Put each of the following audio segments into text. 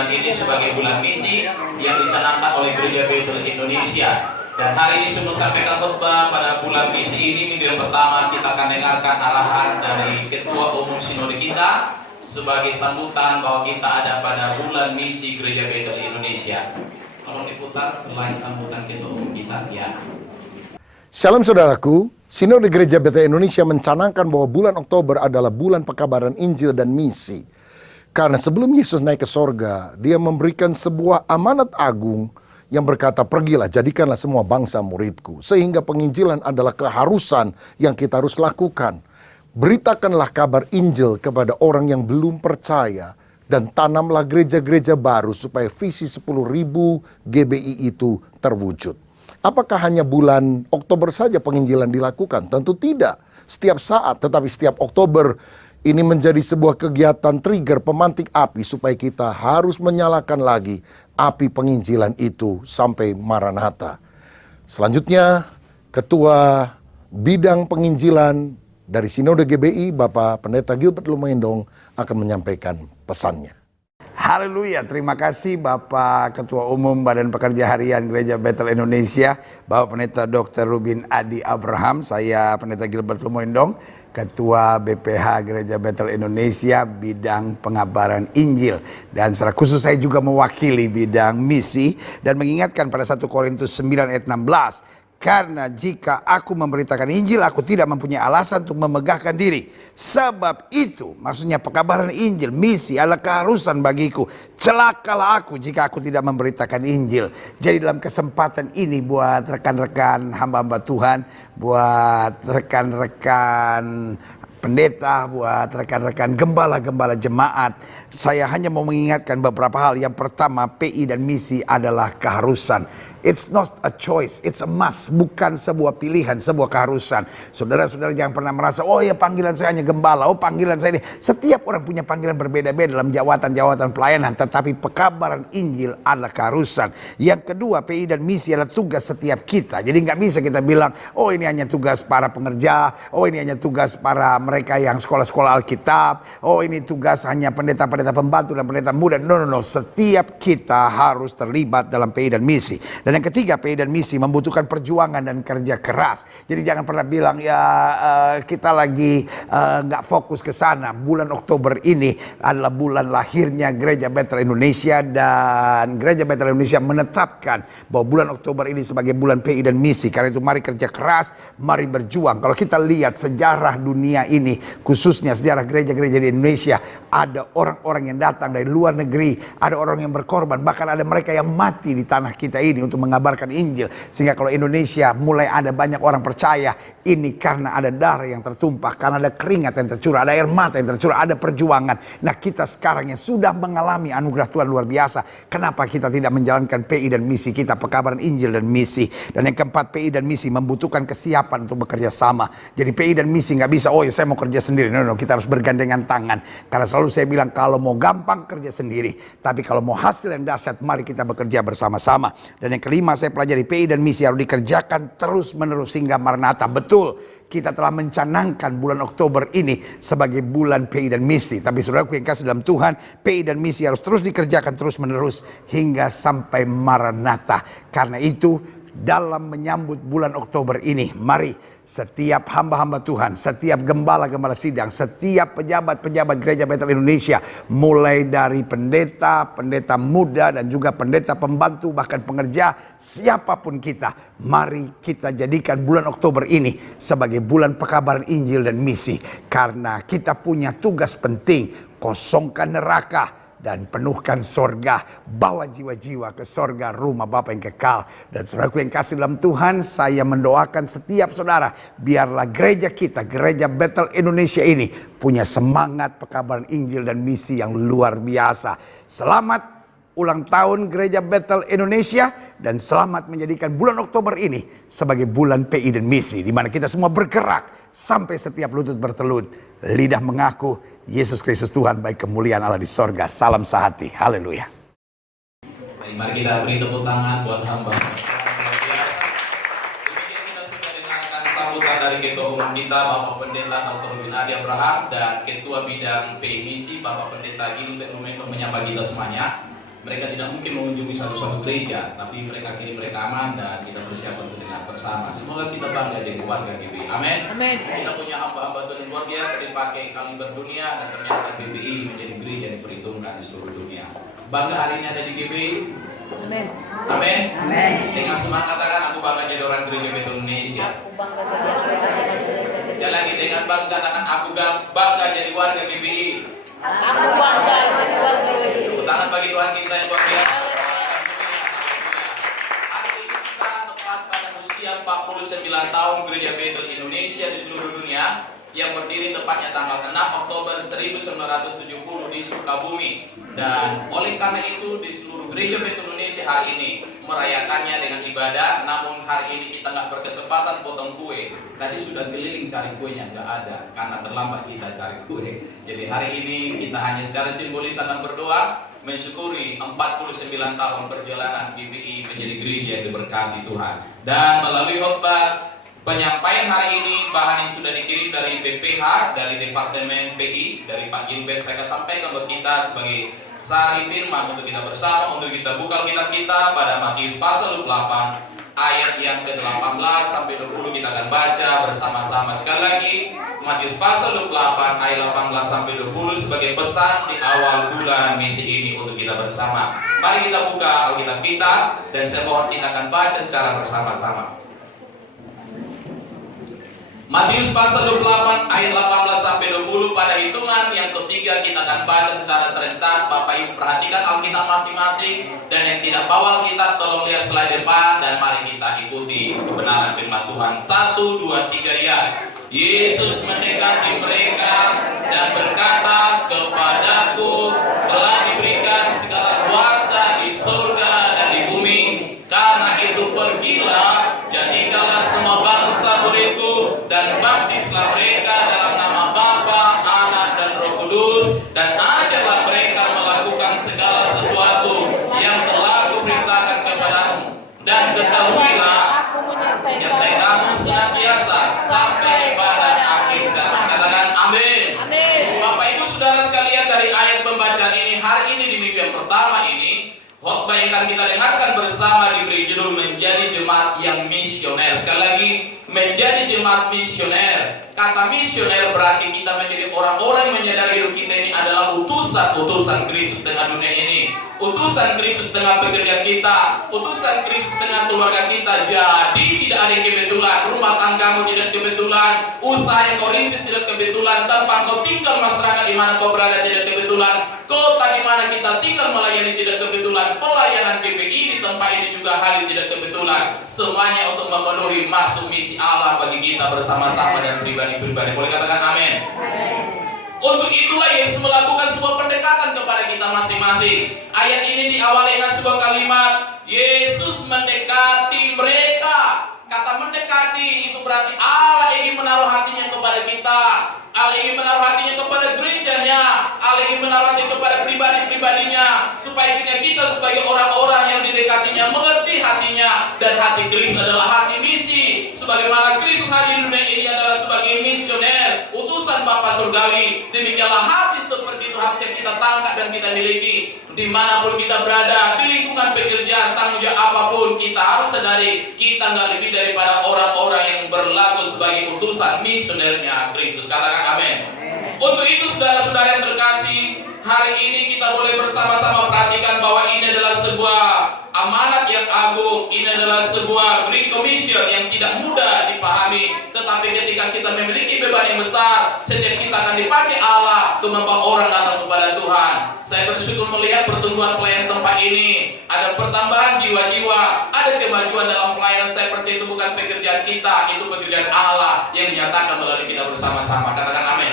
bulan ini sebagai bulan misi yang dicanangkan oleh Gereja Bethel Indonesia. Dan hari ini sebelum sampai ke khotbah pada bulan misi ini, minggu yang pertama kita akan dengarkan arahan dari Ketua Umum Sinode kita sebagai sambutan bahwa kita ada pada bulan misi Gereja Bethel Indonesia. Tolong diputar selain sambutan Ketua Umum kita, ya. Shalom saudaraku, Sinode Gereja Bethel Indonesia mencanangkan bahwa bulan Oktober adalah bulan pekabaran Injil dan misi. Karena sebelum Yesus naik ke sorga, dia memberikan sebuah amanat agung yang berkata, pergilah, jadikanlah semua bangsa muridku. Sehingga penginjilan adalah keharusan yang kita harus lakukan. Beritakanlah kabar Injil kepada orang yang belum percaya. Dan tanamlah gereja-gereja baru supaya visi 10.000 GBI itu terwujud. Apakah hanya bulan Oktober saja penginjilan dilakukan? Tentu tidak. Setiap saat, tetapi setiap Oktober ini menjadi sebuah kegiatan trigger pemantik api supaya kita harus menyalakan lagi api penginjilan itu sampai Maranatha. Selanjutnya, Ketua Bidang Penginjilan dari Sinode GBI, Bapak Pendeta Gilbert Lumendong akan menyampaikan pesannya. Haleluya, terima kasih Bapak Ketua Umum Badan Pekerja Harian Gereja Bethel Indonesia, Bapak Pendeta Dr. Rubin Adi Abraham. Saya Pendeta Gilbert Lumendong, Ketua BPH Gereja Bethel Indonesia bidang pengabaran Injil. Dan secara khusus saya juga mewakili bidang misi dan mengingatkan pada 1 Korintus 9 ayat 16. Karena jika aku memberitakan Injil, aku tidak mempunyai alasan untuk memegahkan diri. Sebab itu, maksudnya pekabaran Injil, misi adalah keharusan bagiku. Celakalah aku jika aku tidak memberitakan Injil. Jadi dalam kesempatan ini buat rekan-rekan hamba-hamba Tuhan, buat rekan-rekan pendeta, buat rekan-rekan gembala-gembala jemaat, saya hanya mau mengingatkan beberapa hal. Yang pertama, PI dan misi adalah keharusan. It's not a choice, it's a must. Bukan sebuah pilihan, sebuah keharusan. Saudara-saudara jangan pernah merasa, oh ya panggilan saya hanya gembala, oh panggilan saya ini. Setiap orang punya panggilan berbeda-beda dalam jawatan-jawatan pelayanan. Tetapi pekabaran Injil adalah keharusan. Yang kedua, PI dan misi adalah tugas setiap kita. Jadi nggak bisa kita bilang, oh ini hanya tugas para pengerja, oh ini hanya tugas para mereka yang sekolah-sekolah Alkitab, oh ini tugas hanya pendeta-pendeta pembantu dan pendeta muda. No. Setiap kita harus terlibat dalam PI dan misi. Dan yang ketiga, PI dan misi membutuhkan perjuangan dan kerja keras. Jadi jangan pernah bilang, ya kita lagi nggak fokus ke sana. Bulan Oktober ini adalah bulan lahirnya Gereja Bethel Indonesia. Dan Gereja Bethel Indonesia menetapkan bahwa bulan Oktober ini sebagai bulan PI dan misi. Karena itu mari kerja keras, mari berjuang. Kalau kita lihat sejarah dunia ini, khususnya sejarah gereja-gereja di Indonesia, ada orang-orang yang datang dari luar negeri, ada orang yang berkorban, bahkan ada mereka yang mati di tanah kita ini untuk mengabarkan Injil. Sehingga kalau Indonesia mulai ada banyak orang percaya, ini karena ada darah yang tertumpah, karena ada keringat yang tercurah, ada air mata yang tercurah, ada perjuangan. Nah kita sekarang yang sudah mengalami anugerah Tuhan luar biasa, kenapa kita tidak menjalankan PI dan misi kita, pekabaran Injil dan misi? Dan yang keempat, PI dan misi membutuhkan kesiapan untuk bekerja sama. Jadi PI dan misi nggak bisa, oh ya saya mau kerja sendiri. No, kita harus bergandengan tangan. Karena selalu saya bilang, kalau mau gampang kerja sendiri, tapi kalau mau hasil yang dahsyat, mari kita bekerja bersama-sama. Dan yang kelima, saya pelajari PI dan misi harus dikerjakan terus-menerus hingga Maranatha. Betul, kita telah mencanangkan bulan Oktober ini sebagai bulan PI dan misi. Tapi saudaraku yang kasih dalam Tuhan, PI dan misi harus terus dikerjakan terus-menerus hingga sampai Maranatha. Karena itu, dalam menyambut bulan Oktober ini, mari setiap hamba-hamba Tuhan, setiap gembala-gembala sidang, setiap pejabat-pejabat Gereja Bethel Indonesia, mulai dari pendeta, pendeta muda dan juga pendeta pembantu, bahkan pengerja, siapapun kita, mari kita jadikan bulan Oktober ini sebagai bulan pekabaran Injil dan misi. Karena kita punya tugas penting, kosongkan neraka dan penuhkan sorga, bawa jiwa-jiwa ke sorga rumah Bapa yang kekal. Dan saudaraku yang kasih dalam Tuhan, saya mendoakan setiap saudara, biarlah gereja kita, Gereja Bethel Indonesia ini punya semangat pekabaran Injil dan misi yang luar biasa. Selamat ulang tahun Gereja Bethel Indonesia, dan selamat menjadikan bulan Oktober ini sebagai bulan PI dan misi, di mana kita semua bergerak sampai setiap lutut bertelur, lidah mengaku Yesus Kristus Tuhan, baik kemuliaan Allah di sorga. Salam sehati. Haleluya. Baik, mari kita beri tepuk tangan buat hamba. Demikian kita sudah dengarkan sambutan dari Ketua Umum kita, Bapak Pendeta Dr. Rubin Adi Abraham, dan Ketua Bidang PI Misi, Bapak Pendeta Gilbert Lumendong menyapa kita semuanya. Mereka tidak mungkin mengunjungi satu-satu gereja, tapi mereka kirim rekaman dan kita bersiap untuk dengar bersama. Semoga kita bangga jadi warga GBI. Amin. Amin. Kita punya hamba-hamba Tuhan yang luar biasa dipakai kaliber dunia, dan ternyata GBI menjadi gereja yang diperhitungkan di seluruh dunia. Bangga hari ini ada di GBI. Amin. Amin. Amin. Dengan semangat katakan, aku bangga jadi orang gereja Betel Indonesia. Aku bangga jadi anggota gereja. Sekali lagi dengan bangga katakan, aku bangga jadi warga GBI. Aku bangga jadi warga GBI. Tepuk tangan bagi Tuhan kita yang luar biasa. Hari ini kita tepat pada usia 49 tahun Gereja Betel Indonesia di seluruh dunia, yang berdiri tepatnya tanggal 6 Oktober 1970 di Sukabumi. Dan oleh karena itu di seluruh Gereja Betel Indonesia hari ini merayakannya dengan ibadah. Namun hari ini kita nggak berkesempatan potong kue. Tadi sudah keliling cari kuenya, nggak ada karena terlambat kita cari kue. Jadi hari ini kita hanya secara simbolis akan berdoa mensyukuri 49 tahun perjalanan GBI menjadi gereja yang diberkati Tuhan. Dan melalui khotbah penyampaian hari ini, bahan yang sudah dikirim dari BPH, dari Departemen PI, dari Pak Gilbert, saya akan sampaikan buat kita sebagai sari firman untuk kita bersama, untuk kita buka kitab kita pada Matius pasal 28 ayat yang ke-18 sampai 20 kita akan baca bersama-sama. Sekali lagi, Matius pasal 28 ayat 18 sampai 20 sebagai pesan di awal bulan misi ini untuk kita bersama. Mari kita buka Alkitab kita dan saya mohon kita akan baca secara bersama-sama. Matius pasal 28 ayat 18 sampai 20. Pada hitungan yang ketiga kita akan baca secara serentak. Bapak Ibu perhatikan Alkitab masing-masing, dan yang tidak bawa Alkitab tolong lihat slide depan dan mari kita ikuti kebenaran firman Tuhan. 1, 2, 3 ya. Yesus mendekati mereka dan berkata, kepadaku telah diberikan segala kuasa di surga dan di bumi. Karena itu pergilah, jadikanlah semua bangsa muridku, dan baptislah mereka dalam nama Bapa, Anak, dan Roh Kudus, dan ajarlah mereka melakukan segala sesuatu yang telah kuperintahkan kepadamu. Dan ketahuilah, menyertai kamu senantiasa sampai pada akhir zaman. Katakan amin. Amin. Bapak Ibu Saudara sekalian, dari ayat pembacaan ini hari ini di minggu yang pertama ini, khotbah yang akan kita dengarkan bersama diberi judul menjadi jemaat yang misioner. Sekali lagi, menjadi jemaat misioner. Kata misioner berarti kita menjadi orang-orang yang menyadari hidup kita ini adalah utusan Kristus tengah dunia ini. Utusan Kristus tengah pekerjaan kita, utusan Kristus tengah keluarga kita. Jadi tidak ada yang kebetulan. Rumah tanggamu tidak kebetulan, usaha yang kau rintis tidak kebetulan, tempat kau tinggal, masyarakat di mana kau berada tidak kebetulan, kota di mana kita tinggal melayani tidak kebetulan, pelayanan GBI di tempat ini juga hadir tidak kebetulan. Semuanya untuk memenuhi maksud misi Allah bagi kita bersama-sama dan pribadi-pribadi. Boleh katakan amin. Untuk itulah Yesus melakukan sebuah pendekatan kepada kita masing-masing. Ayat ini diawali dengan sebuah kalimat, Yesus mendekati mereka. Kata mendekati itu berarti Allah ingin menaruh hatinya kepada kita. Allah ingin menaruh hatinya kepada gerejanya. Allah ingin menaruh hatinya kepada pribadi-pribadinya, supaya kita sebagai orang-orang yang didekatinya mengerti hatinya. Dan hati Kristus adalah hati misi. Sebagaimana Kristus hadir di dunia ini adalah sebagai misioner, utusan Bapa surgawi. Demikianlah hati seperti itu harusnya kita tangkap dan kita miliki. Dimanapun kita berada, di lingkungan pekerjaan, tanggung jawab apapun, kita harus sadari kita nggak lebih daripada orang-orang yang berlaku sebagai utusan misionernya Kristus. Katakan amin. Untuk itu saudara-saudara yang terkasih, hari ini kita boleh bersama-sama perhatikan bahwa ini adalah sebuah amanat yang agung. Ini adalah sebuah Great Commission yang tidak mudah dipahami. Tetapi ketika kita memiliki beban yang besar, setiap kita akan dipakai Allah untuk membawa orang datang kepada Tuhan. Saya bersyukur melihat pertumbuhan pelayanan tempat ini. Ada pertambahan jiwa-jiwa, ada kemajuan dalam pelayanan. Saya percaya itu bukan pekerjaan kita, itu pekerjaan Allah yang dinyatakan melalui kita bersama-sama. Katakan amin.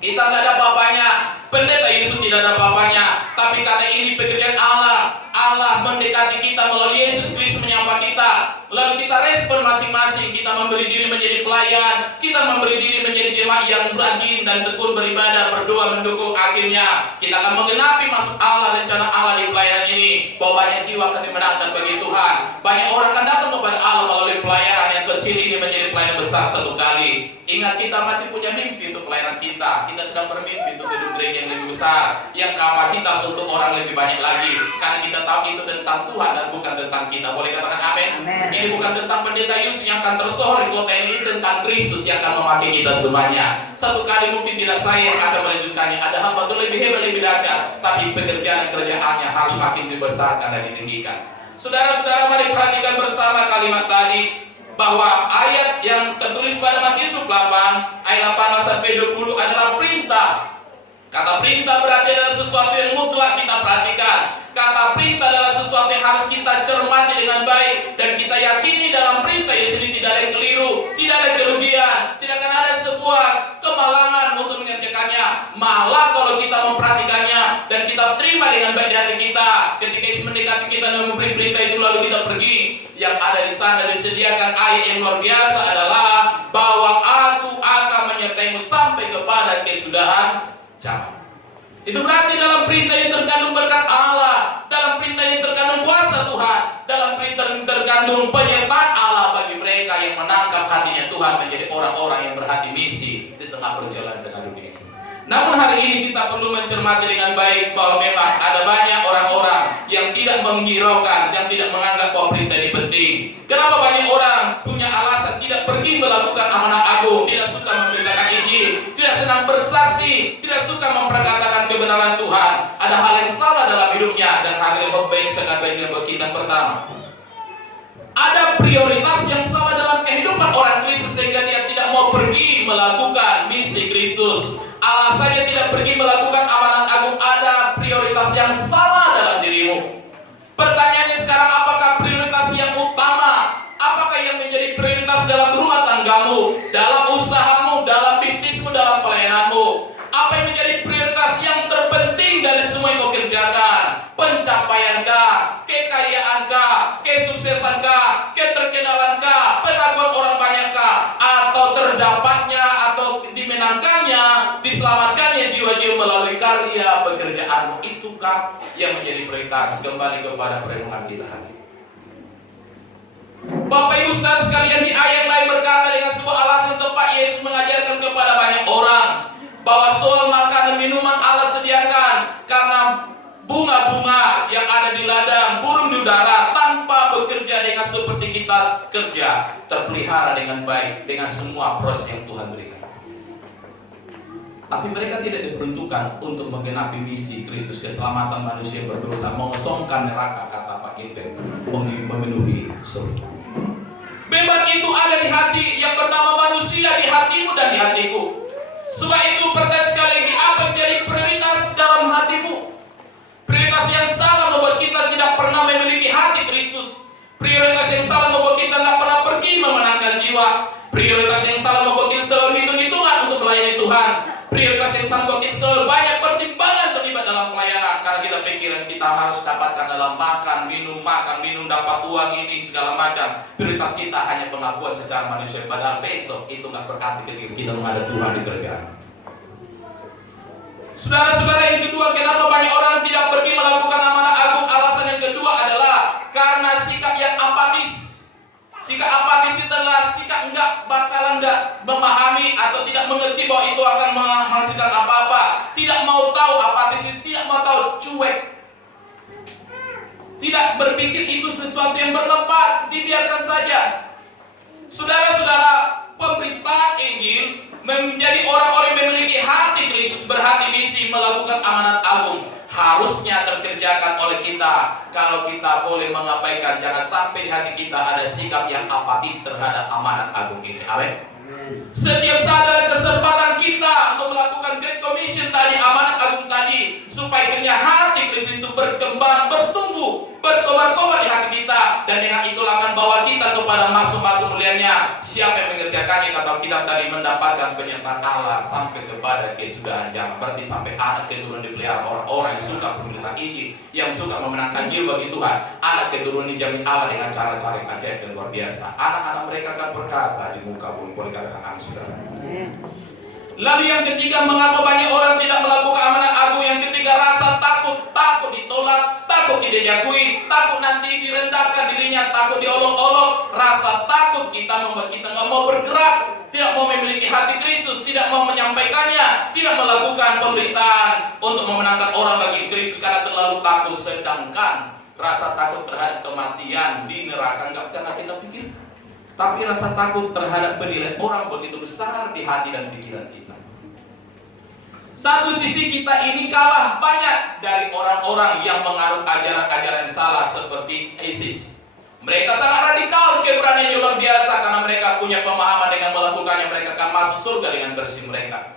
Kita nggak ada apa-apanya, pendeta Yesus tidak ada apa-apanya, tapi karena ini pekerjaan Allah. Allah mendekati kita melalui Yesus Kristus menyapa kita. Lalu kita respon masing-masing. Kita memberi diri menjadi pelayan, kita memberi diri menjadi jemaat yang rajin dan tekun beribadah, berdoa, mendukung. Akhirnya kita akan menggenapi maksud Allah, rencana Allah di pelayanan ini, bahwa banyak jiwa akan dimenangkan bagi Tuhan. Banyak orang akan datang kepada Allah melalui pelayanan yang kecil ini menjadi pelayanan besar besar satu kali. Ingat, kita masih punya mimpi untuk pelayanan kita. Kita sedang bermimpi untuk gedung gereja yang lebih besar, yang kapasitas untuk orang lebih banyak lagi. Karena kita tahu itu tentang Tuhan dan bukan tentang kita. Boleh katakan amin? Ini bukan tentang pendeta Yusuf yang akan tersohor di kota ini tentang Kristus yang akan memakai kita semuanya. Satu kali mungkin tidak saya yang akan melanjutkannya. Ada hamba itu lebih hebat, lebih dahsyat, tapi pekerjaan dan kerjaannya harus makin dibesarkan dan ditinggikan. Saudara-saudara, mari perhatikan bersama kalimat tadi, bahwa ayat yang tertulis pada Matius 8 ayat 18 sampai 20 adalah perintah. Kata perintah berarti adalah sesuatu yang mutlak kita perhatikan. Kata perintah adalah sesuatu yang harus kita cermati dengan baik, dan kita yakini dalam perintah Yesus ini tidak ada yang keliru, tidak ada kerugian, tidak akan ada sebuah kemalangan untuk mengerjakannya. Malah kalau kita memperhatikannya dan kita terima dengan baik di hati kita, ketika Yesus mendekati kita dan memberi perintah itu lalu kita pergi, yang ada di sana disediakan ayat yang luar biasa adalah bahwa aku akan menyertaimu sampai kepada kesudahan zaman. Itu berarti dalam perintah ini terkandung berkat Allah, dalam perintah ini terkandung kuasa Tuhan, dalam perintah ini terkandung penyertaan Allah bagi mereka yang menangkap hatinya Tuhan menjadi orang-orang yang berhati misi di tengah perjalanan tengah dunia ini. Namun hari ini kita perlu mencermati dengan baik bahwa memang ada banyak orang-orang yang tidak menghiraukan, yang tidak menganggap bahwa perintah ini penting. Kenapa banyak orang punya alasan tidak pergi melakukan amanat agung, tidak suka memberitakan Injil, tidak senang bersaksi, tidak suka memperkatakan kebenaran Tuhan. Ada hal yang salah dalam hidupnya, dan hari ini baik saya akan bagi kita pertama. Ada prioritas yang salah dalam kehidupan orang Kristus sehingga dia tidak mau pergi melakukan misi Kristus. Alasannya tidak pergi melakukan amanat agung, ada prioritas yang salah dalam dirimu. Pertanyaannya sekarang, apakah prioritas yang utama? Apakah yang menjadi prioritas dalam rumah tanggamu, dalam usahamu, dalam bisnismu, dalam pelayananmu? Apa yang menjadi prioritas yang terpenting dari semua yang kau kerjakan? Pencapaiankah? Kekayaankah? Kesuksesankah? Keterkenalankah? Pengakuan orang banyakkah? Atau terdapatnya atau dimenangkannya, diselamatkannya jiwa-jiwa melalui karya pekerjaanmu? Itukah yang menjadi prioritas? Kembali kepada perenungan kita hari ini. Bapak Ibu Saudara sekalian, di ayat lain berkata dengan sebuah alasan tepat, Yesus mengajarkan kepada banyak orang bahwa soal makanan minuman Allah sediakan, karena bunga-bunga yang ada di ladang, burung di udara, tanpa bekerja dengan seperti kita kerja, terpelihara dengan baik dengan semua proses yang Tuhan berikan. Tapi mereka tidak diperuntukkan untuk menggenapi misi Kristus, keselamatan manusia berdosa, mengosongkan neraka, kata Pak Gilbert, memenuhi surga. Beban itu ada di hati yang bernama manusia, di hatimu dan di hatiku. Sebab itu pertanyaan sekali lagi, apa yang menjadi prioritas dalam hatimu? Prioritas yang salah membuat kita tidak pernah memiliki hati Kristus. Prioritas yang salah membuat kita tidak pernah pergi memenangkan jiwa. Prioritas yang salah membuat kita selalu hitung-hitungan untuk melayani Tuhan. Prioritas yang salah membuat kita selalu banyak pertimbangan terlibat dalam pelayanan, karena kita pikiran kita harus dapatkan dalam makan, minum, dapat uang ini segala macam. Prioritas kita hanya pengakuan secara manusia, padahal besok itu nggak berarti ketika kita menghadap Tuhan di kerjaan. Saudara-saudara, yang kedua, kenapa banyak orang tidak pergi melakukan amanat agung? Alasan yang kedua adalah karena sikap yang apatis. Sikap apatis itu adalah sikap bakalan enggak memahami atau tidak mengerti bahwa itu akan menghasilkan apa-apa. Tidak mau tahu, apatis itu tidak mau tahu, cuek. Tidak berpikir itu sesuatu yang bermanfaat, dibiarkan saja. Saudara-saudara, pemberitaan Injil menjadi orang-orang yang memiliki hati Kristus, berhati misi, melakukan amanat agung, harusnya terkerjakan oleh kita. Kalau kita boleh mengabaikan, jangan sampai di hati kita ada sikap yang apatis terhadap amanat agung ini. Amin. Setiap saat adalah kesempatan kita untuk melakukan Great Commission tadi, amanat agung tadi, supaya kiranya hati Kristus itu berkembang, bertumbuh, berkobar-kobar di hati kita, dan dengan itulah akan bawa kita kepada masuk-masuk mulianya. Siapa yang mengerjakannya, kata kitab tadi, mendapatkan penyertaan Allah sampai kepada kesudahan zaman. Berarti sampai anak keturunan dipelihara orang-orang yang suka pemberitaan Injil, yang suka memenangkan jiwa bagi Tuhan. Anak keturunan dijamin Allah dengan cara-cara yang ajaib dan luar biasa. Anak-anak mereka akan perkasa di muka bumi. Boleh katakan amin, saudara. Lalu yang ketiga, mengapa banyak orang tidak melakukan amanat agung? Yang ketiga, rasa takut ditolak, takut tidak diakui, takut nanti direndahkan diri artinya takut diolok-olok. Rasa takut kita membuat kita nggak mau bergerak, tidak mau memiliki hati Kristus, tidak mau menyampaikannya, tidak melakukan pemberitaan untuk memenangkan orang bagi Kristus karena terlalu takut. Sedangkan rasa takut terhadap kematian di neraka nggak karena kita pikirkan, tapi rasa takut terhadap penilaian orang begitu besar di hati dan pikiran kita. Satu sisi kita ini kalah banyak dari orang-orang yang menganut ajaran-ajaran salah seperti ISIS. Mereka sangat radikal, keberaniannya luar biasa karena mereka punya pemahaman dengan melakukannya mereka akan masuk surga dengan bersih mereka.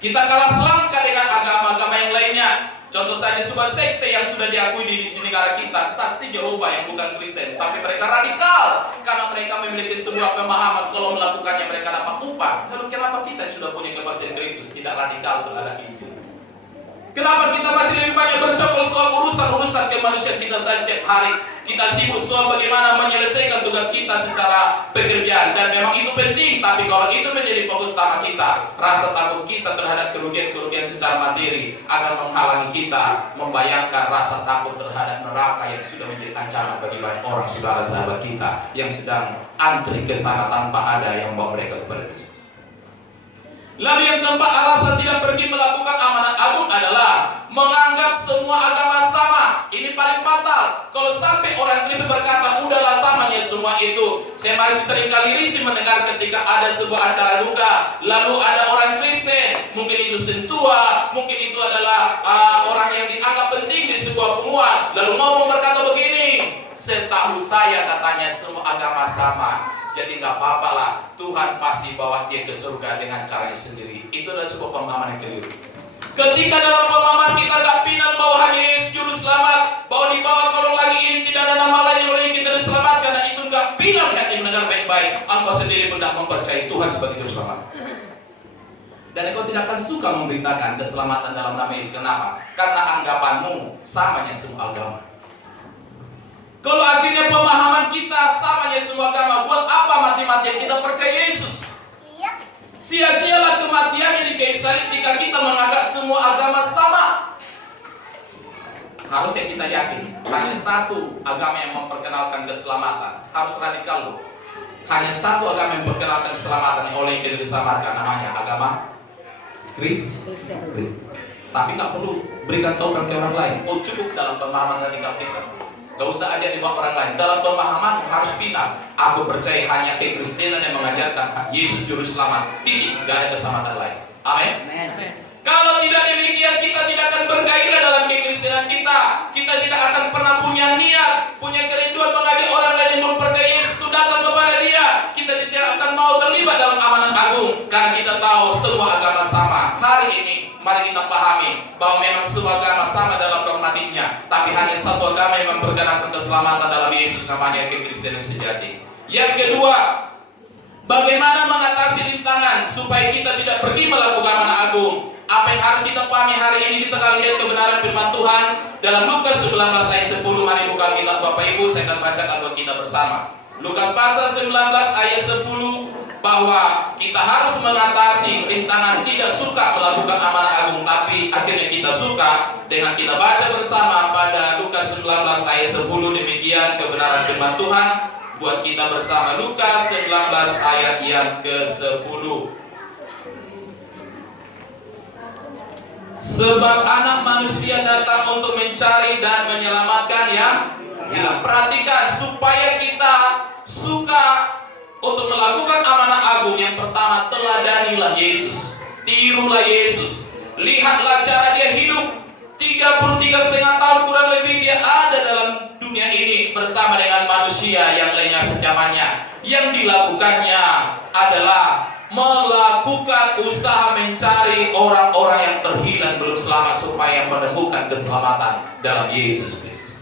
Kita kalah selangkah dengan agama-agama yang lainnya. Contoh saja sebuah sekte yang sudah diakui di negara kita, Saksi Jehovah yang bukan Kristen, tapi mereka radikal karena mereka memiliki sebuah pemahaman kalau melakukannya mereka dapat upah. Lalu kenapa kita yang sudah punya kepastian Kristus tidak radikal terhadap itu? Kenapa kita masih lebih banyak bercokol soal urusan-urusan kemanusiaan kita saja setiap hari? Kita sibuk soal bagaimana menyelesaikan tugas kita secara pekerjaan, dan memang itu penting, tapi kalau itu menjadi fokus utama kita, rasa takut kita terhadap kerugian-kerugian secara materi akan menghalangi kita membayangkan rasa takut terhadap neraka yang sudah menjadi ancaman bagi banyak orang saudara sahabat kita yang sedang antri ke sana tanpa ada yang membawa mereka kepada Kristus. Lalu yang keempat, alasan tidak pergi melakukan amanat agung adalah menganggap semua agama sama. Ini paling fatal. Kalau sampai orang Kristen berkata, udahlah samanya semua itu. Saya masih sering kali risih mendengar ketika ada sebuah acara duka, lalu ada orang Kristen, mungkin itu sentua, mungkin itu adalah orang yang dianggap penting di sebuah pengumuman, lalu ngomong berkata begini, setahu saya katanya semua agama sama. Jadi nggak apa-apa lah, Tuhan pasti bawa dia ke surga dengan caranya sendiri. Itu adalah sebuah pemahaman yang keliru. Ketika dalam pemahaman kita nggak pinang bahwa hanya Yesus juru selamat, bahwa di bawah kolong lagi ini tidak ada nama lain yang boleh kita diselamatkan, dan itu nggak pinang hati mendengar baik-baik, engkau sendiri pun tidak mempercayai Tuhan sebagai juru selamat. Dan engkau tidak akan suka memberitakan keselamatan dalam nama Yesus. Kenapa? Karena anggapanmu samanya semua agama. Kalau akhirnya pemahaman kita samanya semua agama, buat apa mati-matian kita percaya Yesus? Sia-sialah kematian yang di kayu salib jika kita menganggap semua agama sama. Harusnya kita yakin hanya satu agama yang memperkenalkan keselamatan. Harus radikal loh. Hanya satu agama yang memperkenalkan keselamatan yang oleh kita diselamatkan, namanya agama Kristen. Tapi nggak perlu berikan tahu ke orang lain. Oh, cukup dalam pemahaman radikal kita. Gak usah ajak dibawa orang lain. Dalam pemahaman harus pinang. Aku percaya hanya kekristenan yang mengajarkan Yesus juru selamat. Titik. Gak ada keselamatan lain. Amin. Kalau tidak demikian, kita tidak akan bergairah dalam kekristenan kita. Kita tidak akan pernah punya niat, punya kerinduan mengajak orang lain yang belum percaya Yesus itu datang kepada Dia. Kita tidak akan mau terlibat dalam amanat agung karena kita tahu semua agama sama. Hari ini mari kita pahami bahwa memang semua agama sama dalam normatifnya, tapi hanya satu agama yang memperkenalkan keselamatan dalam Yesus, namanya kekristenan sejati. Yang kedua, bagaimana mengatasi rintangan supaya kita tidak pergi melakukan amanat agung? Apa yang harus kita pahami hari ini? Kita akan lihat kebenaran firman Tuhan dalam Lukas 19 ayat 10. Mari buka kitab Bapak Ibu, saya akan bacakan buat kita bersama. Lukas pasal 19 ayat 10, bahwa kita harus mengatasi rintangan tidak suka melakukan amanat agung, tapi akhirnya kita suka dengan kita baca bersama pada Lukas 19 ayat 10. Demikian kebenaran firman Tuhan buat kita bersama. Lukas 19 ayat yang ke-10. Sebab anak manusia datang untuk mencari dan menyelamatkan yang hilang. Perhatikan, supaya kita suka untuk melakukan amanat agung, yang pertama, teladanilah Yesus, tirulah Yesus, lihatlah cara Dia hidup. 33,5 tahun kurang lebih Dia ada dalam dunia ini bersama dengan manusia yang lainnya sejamannya. Yang dilakukannya adalah melakukan usaha mencari orang-orang yang terhilang belum selamat supaya menemukan keselamatan dalam Yesus Kristus.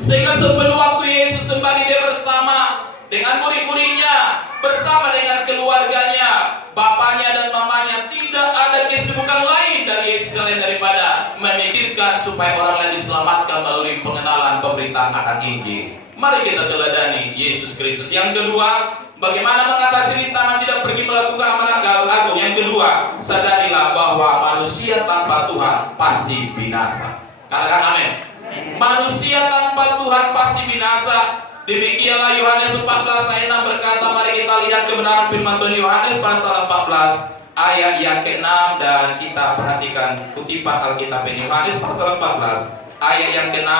Sehingga sebelum waktu Yesus kembali, Dia bersama dengan murid-muridnya, bersama dengan keluarganya, bapaknya dan mamanya, tidak ada kesibukan lain dari Yesus selain daripada memikirkan supaya orang lain diselamatkan melalui pengenalan pemberitaan akan Injil. Mari kita teladani Yesus Kristus. Yang kedua, bagaimana mengatasi rintangan tidak pergi melakukan amanat agung. Yang kedua, sadarilah bahwa manusia tanpa Tuhan pasti binasa. Katakan amin. Manusia tanpa Tuhan pasti binasa. Demikianlah Yohanes 14 ayat 6 berkata, mari kita lihat kebenaran firman Tuhan Yohanes pasal 14 ayat yang ke-6, dan kita perhatikan kutipan Alkitab Yohanes pasal 14 ayat yang ke-6.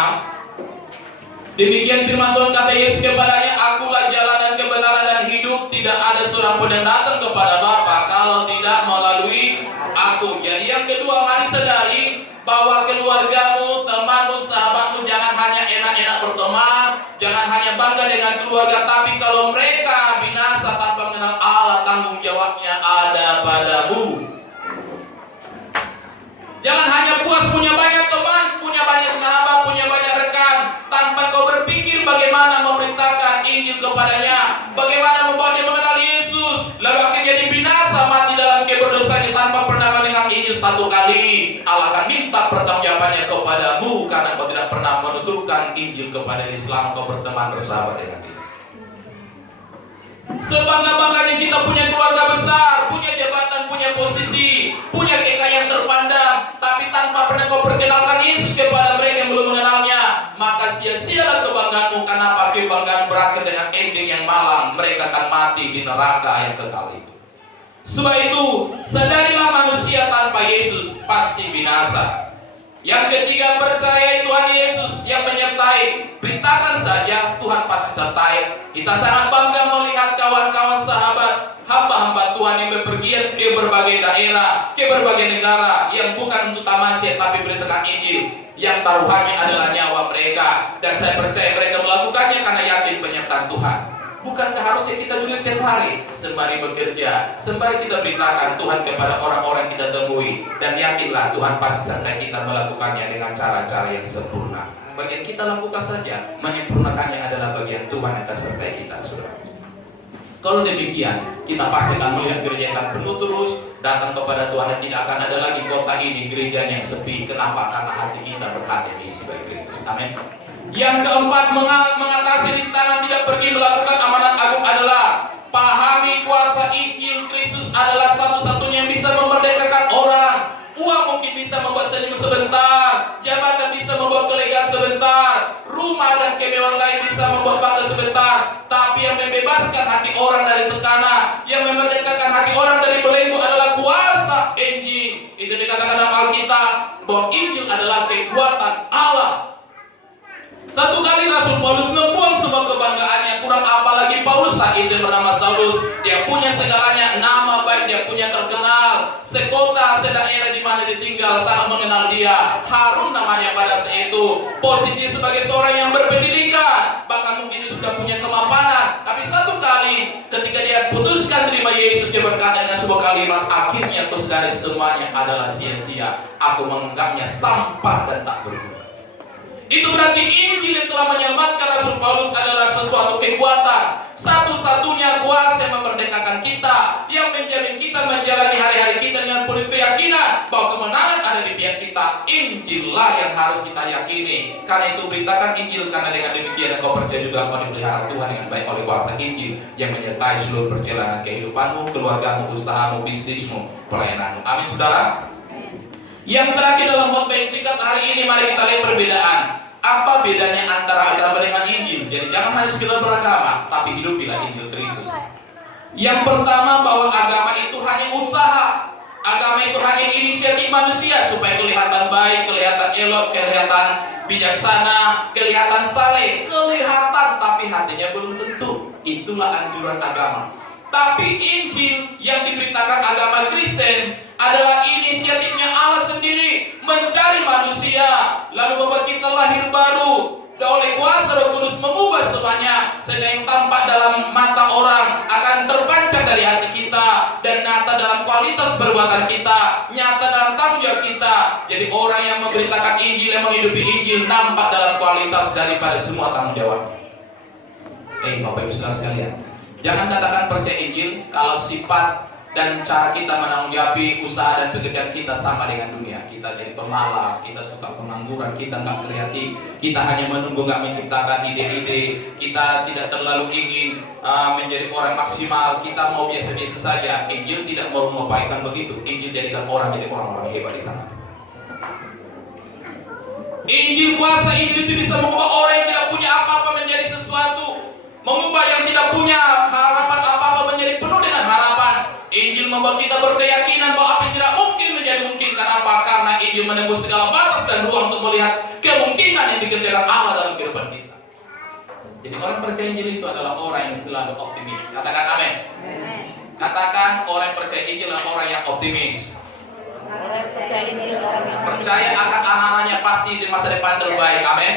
Demikian firman Tuhan, kata Yesus kepadanya, akulah jalan dan kebenaran dan hidup, tidak ada seorang pun yang datang kepada Bapa kalau tidak melalui aku. Jadi yang kedua, mari sadari bahwa keluargamu, temanmu, sahabatmu jangan hanya enak-enak berteman, jangan hanya bangga dengan keluarga, tapi kalau mereka binasa tanpa mengenal Allah, tanggung jawabnya ada padamu. Jangan hanya puas punya banyak teman, punya banyak sahabat, punya banyak rekan, tanpa kau berpikir bagaimana memberitakan Injil kepadanya, bagaimana membawa dia mengenal Yesus, lalu akhirnya dia binasa mati dalam keberdosaannya tanpa pernah mendengar Injil satu kali. Allah akan minta pertanggungjawabannya kepadamu karena kau tidak pernah menuturkan Injil kepada dia selama kau berteman bersahabat dengan dia. Sebangga-bangganya kita punya keluarga besar, punya jabatan, punya posisi, punya kekayaan terpandang, tapi tanpa pernah kau perkenalkan Yesus kepada mereka yang belum mengenalnya, maka sia-sialah kebanggaanmu. Kenapa? Kebanggaan berakhir dengan ending yang malang. Mereka akan mati di neraka yang kekal itu. Sebab itu, sadarilah manusia tanpa Yesus pasti binasa. Yang ketiga, percayai Tuhan Yesus yang menyertai. Beritakan saja, Tuhan pasti sertai. Kita sangat bangga melihat kawan-kawan sahabat, hamba-hamba Tuhan yang berpergian ke berbagai daerah, ke berbagai negara, yang bukan untuk tamasya tapi beritakan Injil, yang taruhannya adalah nyawa mereka. Dan saya percaya mereka melakukannya karena yakin penyertaan Tuhan. Bukankah harusnya kita juga setiap hari sembari bekerja, sembari kita beritakan Tuhan kepada orang-orang kita temui, dan yakinlah Tuhan pasti sertai kita melakukannya dengan cara-cara yang sempurna. Bagian kita lakukan saja, menyempurnakannya adalah bagian Tuhan yang akan sertai kita, saudara. Kalau demikian, kita pasti akan melihat gereja akan penuh terus, datang kepada Tuhan, dan tidak akan ada lagi kota ini gereja yang sepi. Kenapa? Karena hati kita berhati misi bagi Kristus. Amin. Yang keempat, mengatasi rintangan tidak pergi melakukan amanat agung adalah pahami kuasa Injil. Kristus adalah satu-satunya yang bisa memerdekakan orang. Uang mungkin bisa membuat senyum sebentar, jabatan bisa membuat kelegaan sebentar, rumah dan kemewahan lain bisa membuat bangga sebentar, tapi yang membebaskan hati orang dari tekanan, yang memerdekakan hati orang dari belenggu adalah kuasa Injil. Itu dikatakan dalam Alkitab bahwa Injil adalah kekuatan Allah. Satu kali Rasul Paulus membuang semua kebanggaannya, kurang apalagi Paulus saat itu bernama Saulus. Dia punya segalanya, nama baik, dia punya terkenal, sekota, sedaerah di mana ditinggal sangat mengenal dia. Harun namanya pada saat itu, posisi sebagai seorang yang berpendidikan, bahkan mungkin dia sudah punya kemapanan. Tapi satu kali ketika dia putuskan terima Yesus, dia berkata dengan sebuah kalimat, akhirnya aku sadari semuanya adalah sia-sia. Aku menganggapnya sampah dan tak berguna. Itu berarti Injil yang telah menyelamatkan Rasul Paulus adalah sesuatu kekuatan, satu-satunya kuasa yang memerdekakan kita, yang menjamin kita menjalani hari-hari kita dengan penuh keyakinan bahwa kemenangan ada di pihak kita. Injil lah yang harus kita yakini. Karena itu beritakan Injil, karena dengan demikian engkau percaya juga engkau dipelihara Tuhan dengan baik oleh kuasa Injil yang menyertai seluruh perjalanan kehidupanmu, keluargamu, usahamu, bisnismu, pelayananmu. Amin, saudara. Yang terakhir dalam khotbah yang singkat hari ini, mari kita lihat perbedaan. Apa bedanya antara agama dengan Injil? Jadi jangan hanya sekedar beragama, tapi hidupilah Injil Kristus. Yang pertama, bahwa agama itu hanya usaha. Agama itu hanya inisiatif manusia supaya kelihatan baik, kelihatan elok, kelihatan bijaksana, kelihatan saleh, kelihatan, tapi hatinya belum tentu. Itulah anjuran agama. Tapi Injil yang diberitakan agama Kristen adalah inisiatifnya Allah sendiri mencari manusia, lalu membuat kita lahir baru, dan oleh kuasa Roh Kudus mengubah semuanya sehingga yang tampak dalam mata orang akan terpancar dari hati kita, dan nyata dalam kualitas perbuatan kita, nyata dalam tanggung jawab kita. Jadi orang yang memberitakan Injil, yang menghidupi Injil, nampak dalam kualitas daripada semua tanggung jawabnya. Bapak Ibu saudara sekalian, jangan katakan percaya Injil kalau sifat dan cara kita menanggapi usaha dan pekerjaan kita sama dengan dunia. Kita jadi pemalas, kita suka pengangguran, kita nggak kreatif, kita hanya menunggu, nggak menciptakan ide-ide, kita tidak terlalu ingin menjadi orang maksimal, kita mau biasa-biasa saja. Injil tidak mau mengupayakan begitu. Injil jadikan orang jadi orang-orang hebat di tangan. Injil, kuasa Injil itu bisa mengubah orang yang tidak punya apa-apa menjadi sesuatu, mengubah yang tidak punya harapan apa-apa menjadi penuh dengan harapan. Injil membuat kita berkeyakinan bahwa apa yang tidak mungkin menjadi mungkin. Kenapa? Karena Injil menembus segala batas dan ruang untuk melihat kemungkinan yang dikerjakan Allah dalam kehidupan kita. Jadi orang percaya Injil itu adalah orang yang selalu optimis. Katakan amin. Katakan orang yang percaya Injil adalah orang yang optimis. Orang percaya Injil, orang yang Percaya akan anak-anaknya pasti di masa depan terbaik. Amin.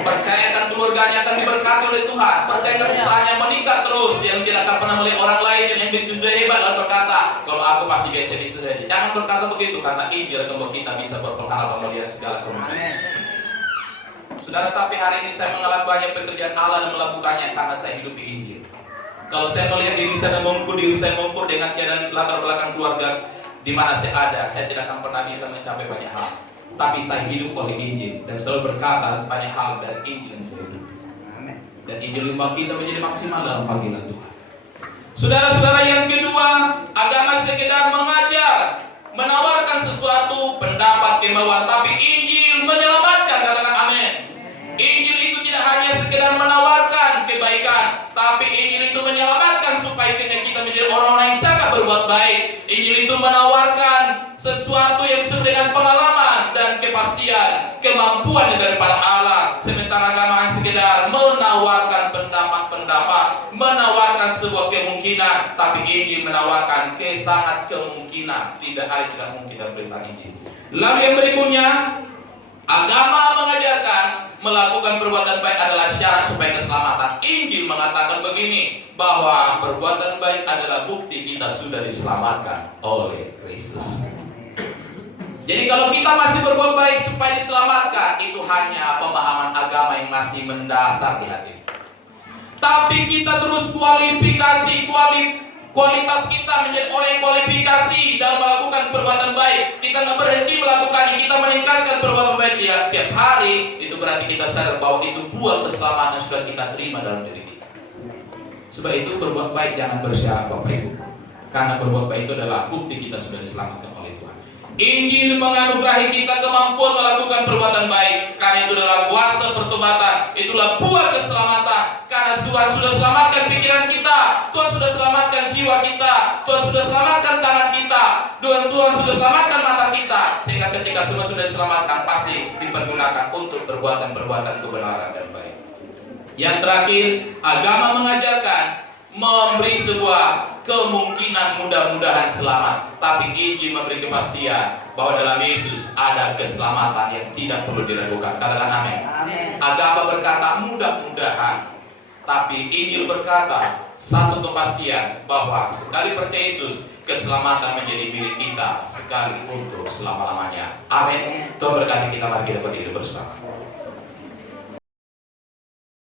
Percaya akan keluarganya akan diberkati oleh Tuhan. Percaya akan usahanya meningkat terus. Dia tidak akan pernah melihat orang lain yang bisnis sudah hebat lalu berkata, kalau aku pasti biasa-biasa saja. Jangan berkata begitu, karena Injil akan membuat kita bisa berpengharapan melihat segala kemungkinan. Saudara, sampai hari ini saya mengalami banyak pekerjaan Allah dan melakukannya karena saya hidup di Injil. Kalau saya melihat diri saya mengukur dengan keadaan latar belakang keluarga di mana saya ada, saya tidak akan pernah bisa mencapai banyak hal. Tapi saya hidup oleh Injil dan selalu berkata banyak hal dari Injil yang saya hidup. Dan Injil membawa kita menjadi maksimal dalam panggilan Tuhan. Saudara-saudara, yang kedua, agama sekedar mengajar, menawarkan sesuatu pendapat kemauan, tapi Injil menyelamatkan. Katakan amin. Injil itu tidak hanya sekedar menawarkan kebaikan, tapi Injil itu menyelamatkan supaya kita menjadi orang-orang yang cakap berbuat baik. Injil itu menawarkan sesuatu yang disebut dengan pengalaman dan kepastian, kemampuan daripada Allah. Sementara agama sekedar menawarkan pendapat-pendapat, menawarkan sebuah kemungkinan, tapi Injil menawarkan sangat kemungkinan. Tidak ada tidak mungkin dalam berita Injil. Lalu yang berikutnya, agama mengajarkan melakukan perbuatan baik adalah syarat supaya keselamatan. Injil mengatakan begini, bahwa perbuatan baik adalah bukti kita sudah diselamatkan oleh Kristus. Jadi kalau kita masih berbuat baik supaya diselamatkan, itu hanya pemahaman agama yang masih mendasar di hati. Tapi kita terus kualitas kita menjadi orang yang kualifikasi dalam melakukan perbuatan baik. Kita nggak berhenti melakukannya, kita meningkatkan perbuatan baik tiap hari. Itu berarti kita sadar bahwa itu buah keselamatan sudah kita terima dalam diri kita. Sebab itu berbuat baik jangan bersyarat Bapak Ibu, karena berbuat baik itu adalah bukti kita sudah diselamatkan oleh Tuhan. Injil menganugerahi kita kemampuan melakukan perbuatan baik, karena itu adalah kuasa pertobatan, itulah buah keselamatan. Karena Tuhan sudah selamatkan pikiran kita, Tuhan sudah selamatkan jiwa kita, Tuhan sudah selamatkan tangan kita, Tuhan sudah selamatkan mata kita, sehingga ketika semua sudah diselamatkan pasti dipergunakan untuk perbuatan-perbuatan kebenaran dan baik. Yang terakhir, agama mengajarkan memberi sebuah kemungkinan mudah-mudahan selamat, tapi Injil memberi kepastian bahwa dalam Yesus ada keselamatan yang tidak perlu diragukan. Katakan amin. Agama berkata mudah-mudahan, tapi Injil berkata satu kepastian bahwa sekali percaya Yesus, keselamatan menjadi milik kita sekali untuk selama-lamanya. Amin. Tuhan berkati kita, mari kita berdiri bersama.